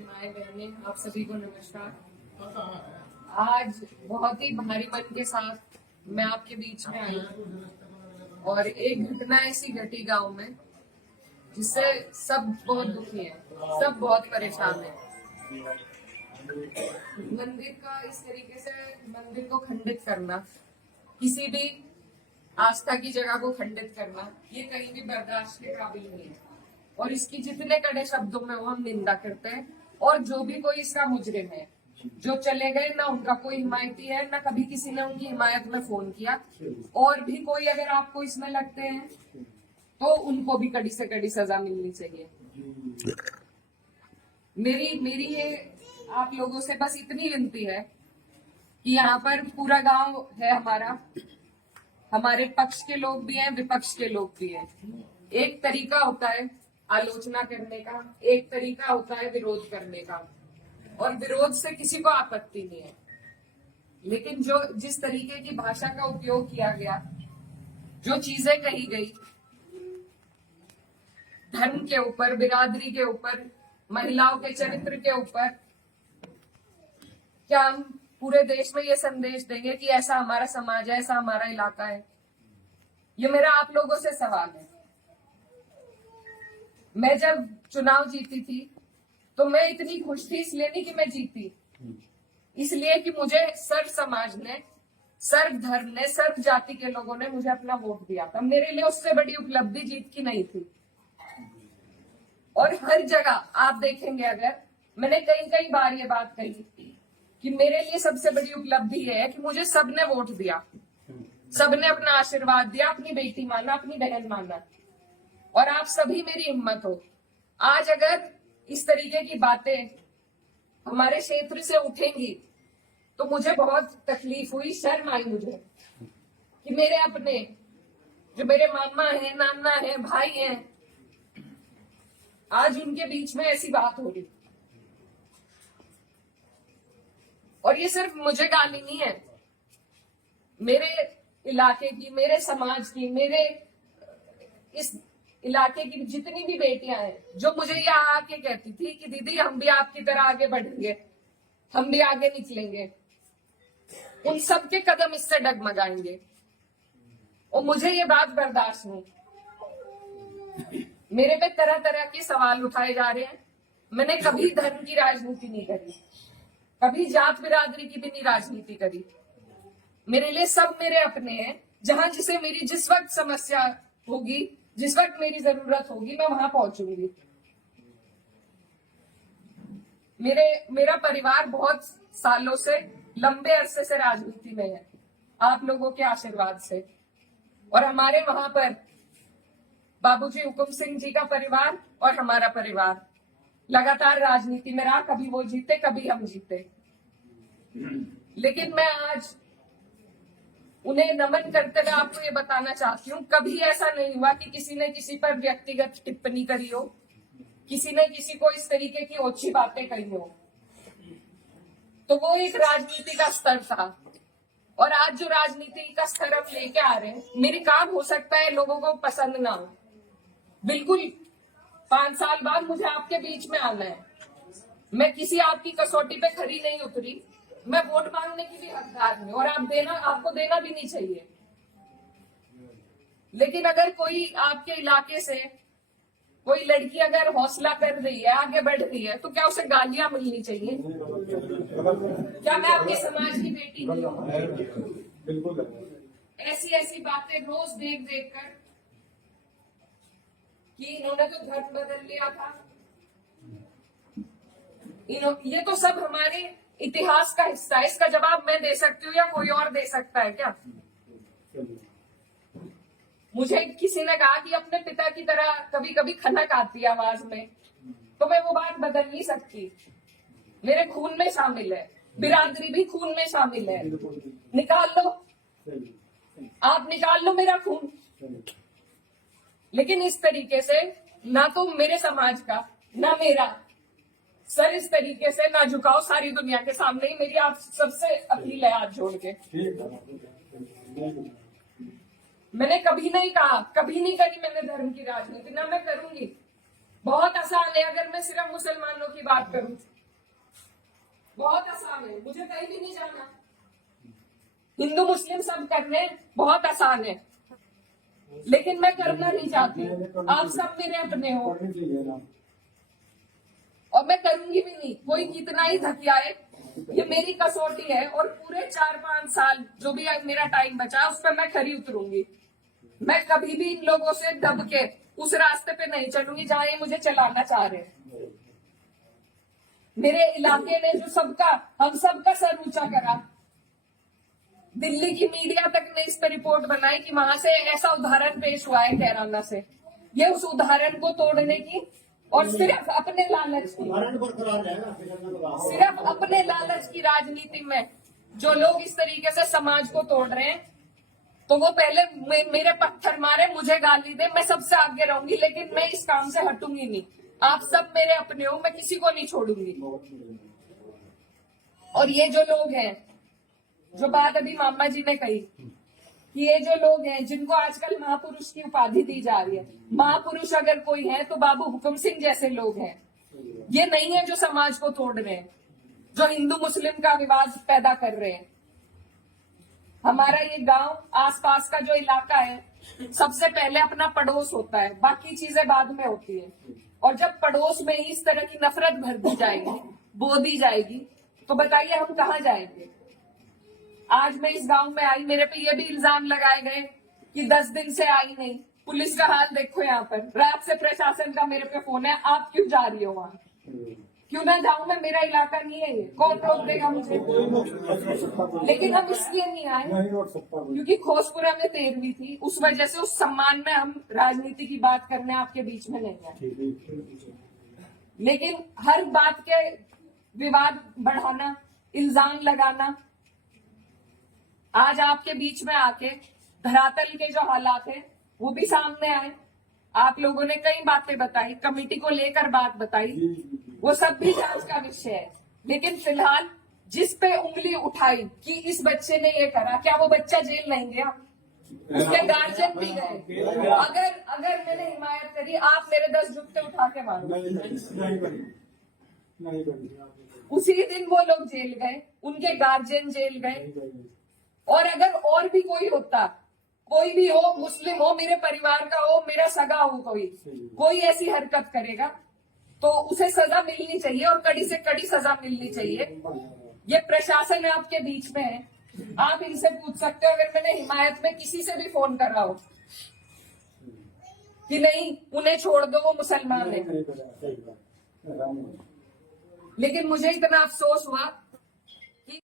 मेरी माएँ बहनें, आप सभी को नमस्कार। आज बहुत ही भारी मन के साथ मैं आपके बीच में आई हूँ और एक घटना ऐसी घटी गांव में जिससे सब बहुत दुखी है, सब बहुत परेशान है। मंदिर का इस तरीके से मंदिर को खंडित करना, किसी भी आस्था की जगह को खंडित करना, ये कहीं भी बर्दाश्त के काबिल नहीं है और इसकी जितने कड़े शब्दों में वो हम निंदा करते हैं। और जो भी कोई इसका मुजरिम है, जो चले गए, ना उनका कोई हिमायती है, ना कभी किसी ने उनकी हिमायत में फोन किया। और भी कोई अगर आपको इसमें लगते हैं तो उनको भी कड़ी से कड़ी सजा मिलनी चाहिए। मेरी ये आप लोगों से बस इतनी विनती है कि यहाँ पर पूरा गांव है हमारा, हमारे पक्ष के लोग भी हैं, विपक्ष के लोग भी हैं। एक तरीका होता है आलोचना करने का, एक तरीका होता है विरोध करने का, और विरोध से किसी को आपत्ति नहीं है। लेकिन जो जिस तरीके की भाषा का उपयोग किया गया, जो चीजें कही गई धर्म के ऊपर, बिरादरी के ऊपर, महिलाओं के चरित्र के ऊपर, क्या हम पूरे देश में ये संदेश देंगे कि ऐसा हमारा समाज है, ऐसा हमारा इलाका है? ये मेरा आप लोगों से सवाल है। मैं जब चुनाव जीती थी तो मैं इतनी खुश थी, इसलिए नहीं कि मैं जीती, इसलिए कि मुझे सर्व समाज ने, सर्व धर्म ने, सर्व जाति के लोगों ने मुझे अपना वोट दिया था। मेरे लिए उससे बड़ी उपलब्धि जीत की नहीं थी। और हर जगह आप देखेंगे, अगर मैंने कई बार ये बात कही कि मेरे लिए सबसे बड़ी उपलब्धि है कि मुझे सबने वोट दिया, सबने अपना आशीर्वाद दिया, अपनी बेटी माना, अपनी बहन माना, और आप सभी मेरी हिम्मत हो। आज अगर इस तरीके की बातें हमारे क्षेत्र से उठेंगी तो मुझे बहुत तकलीफ हुई, शर्म आई मुझे कि मेरे अपने, जो मेरे मामा है, नाना है, भाई हैं, आज उनके बीच में ऐसी बात हो रही। और ये सिर्फ मुझे गाली नहीं है, मेरे इलाके की, मेरे समाज की, मेरे इस इलाके की जितनी भी बेटियां हैं, जो मुझे यहाँ आके कहती थी कि दीदी हम भी आपकी तरह आगे बढ़ेंगे, हम भी आगे निकलेंगे, उन सब के कदम इससे डगमगाएंगे। और मुझे ये बात बर्दाश्त नहीं। मेरे पे तरह तरह के सवाल उठाए जा रहे हैं। मैंने कभी धर्म की राजनीति नहीं करी, कभी जात बिरादरी की भी नहीं राजनीति करी। मेरे लिए सब मेरे अपने हैं। जहां जिसे मेरी जिस वक्त समस्या होगी, जिस वक्त मेरी जरूरत होगी, मैं वहां पहुंचूंगी। मेरा परिवार बहुत सालों से, लंबे अरसे से राजनीति में है, आप लोगों के आशीर्वाद से। और हमारे वहां पर बाबूजी हुकुम सिंह जी का परिवार और हमारा परिवार लगातार राजनीति में रहा। कभी वो जीते, कभी हम जीते। लेकिन मैं आज उन्हें नमन करते हुए आपको ये बताना चाहती हूँ, कभी ऐसा नहीं हुआ कि किसी ने किसी पर व्यक्तिगत टिप्पणी करी हो, किसी ने किसी को इस तरीके की ओछी बातें कही हो। तो वो एक राजनीति का स्तर था। और आज जो राजनीति का स्तर हम लेके आ रहे हैं, मेरे काम हो सकता है लोगों को पसंद ना हो, बिल्कुल 5 साल बाद मुझे आपके बीच में आना है। मैं किसी आपकी कसौटी पे खरी नहीं उतरी, मैं वोट मांगने की भी हकदार हूं, और आपको देना भी नहीं चाहिए। लेकिन अगर कोई आपके इलाके से कोई लड़की अगर हौसला कर रही है, आगे बढ़ रही है, तो क्या उसे गालियां मिलनी चाहिए? क्या मैं आपके समाज की बेटी नहीं हूँ? ऐसी बातें रोज देख कर कि इन्होंने तो धर्म बदल लिया था, ये तो सब हमारे इतिहास का हिस्सा है। इसका जवाब मैं दे सकती हूँ या कोई और दे सकता है क्या? मुझे किसी ने कहा कि अपने पिता की तरह कभी कभी खनक आती है आवाज में, तो मैं वो बात बदल नहीं सकती। मेरे खून में शामिल है, बिरादरी भी खून में शामिल है। निकाल लो, आप निकाल लो मेरा खून। लेकिन इस तरीके से ना तो मेरे समाज का, ना मेरा सर इस तरीके से ना झुकाओ सारी दुनिया के सामने ही। मेरी आप सबसे अपील है हाथ जोड़ के। मैंने कभी नहीं कहा, कभी नहीं करी मैंने धर्म की राजनीति, ना मैं करूंगी। बहुत आसान है अगर मैं सिर्फ मुसलमानों की बात करूं बहुत आसान है, मुझे कहीं भी नहीं जाना। हिंदू मुस्लिम सब करने बहुत आसान है, लेकिन मैं करना नहीं चाहती। आप सब मेरे अपने हो और मैं करूंगी भी नहीं। कोई कितना ही धकियाए, ये मेरी कसौटी है और पूरे 4-5 साल जो भी मेरा टाइम बचा उस पर मैं खरी उतरूंगी। मैं कभी भी इन लोगों से दब के उस रास्ते पे नहीं चलूंगी जहां ये मुझे चलाना चाह रहे हैं। मेरे इलाके ने जो हम सबका सर ऊंचा करा, दिल्ली की मीडिया तक ने इस पर रिपोर्ट बनाई कि वहां से ऐसा उदाहरण पेश हुआ है कैराना से। ये उस उदाहरण को तोड़ने की और सिर्फ अपने लालच की राजनीति में जो लोग इस तरीके से समाज को तोड़ रहे हैं, तो वो पहले मेरे पत्थर मारे, मुझे गाली दे, मैं सबसे आगे रहूंगी, लेकिन मैं इस काम से हटूंगी नहीं। आप सब मेरे अपने हो, मैं किसी को नहीं छोड़ूंगी। और ये जो लोग हैं, जो बात अभी मामा जी ने कही कि ये जो लोग हैं जिनको आजकल महापुरुष की उपाधि दी जा रही है, महापुरुष अगर कोई है तो बाबू हुक्म सिंह जैसे लोग हैं। ये नहीं है जो समाज को तोड़ रहे हैं, जो हिंदू मुस्लिम का विवाद पैदा कर रहे हैं। हमारा ये गांव, आसपास का जो इलाका है, सबसे पहले अपना पड़ोस होता है, बाकी चीजें बाद में होती है। और जब पड़ोस में ही इस तरह की नफरत भर दी जाएगी, बो दी जाएगी, तो बताइए हम कहाँ जाएंगे। आज मैं इस गांव में आई, मेरे पे ये भी इल्जाम लगाए गए कि 10 दिन से आई नहीं। पुलिस का हाल देखो यहाँ पर, रात से प्रशासन का मेरे पे फोन है, आप क्यों जा रही हो वहां? क्यों ना जाऊं मैं? मेरा इलाका नहीं है ये, कौन रोक देगा मुझे? लेकिन हम इसलिए नहीं आए क्योंकि खोसपुरा में 13वीं थी, उस वजह से उस सम्मान में हम राजनीति की बात करने आपके बीच में नहीं आए। लेकिन हर बात के विवाद बढ़ाना, इल्जाम लगाना, आज आपके बीच में आके धरातल के जो हालात है वो भी सामने आए। आप लोगों ने कई बातें बताई, कमेटी को लेकर बात बताई, वो सब भी जांच का विषय है। लेकिन फिलहाल जिस पे उंगली उठाई कि इस बच्चे ने ये करा, क्या वो बच्चा जेल नहीं गया? उसके गार्जियन भी गए। अगर मैंने हिमायत करी, आप मेरे 10 जुत्ते उठा के मारो। उसी दिन वो लोग जेल गए, उनके गार्जियन जेल गए। और अगर और भी कोई होता, कोई भी हो, मुस्लिम हो, मेरे परिवार का हो, मेरा सगा हो, कोई ऐसी हरकत करेगा तो उसे सजा मिलनी चाहिए और कड़ी से कड़ी सजा मिलनी चाहिए। ये प्रशासन आपके बीच में है, आप इनसे पूछ सकते हो। अगर मैंने हिमायत में किसी से भी फोन करा हो कि नहीं उन्हें छोड़ दो, वो मुसलमान है, लेकिन मुझे इतना अफसोस हुआ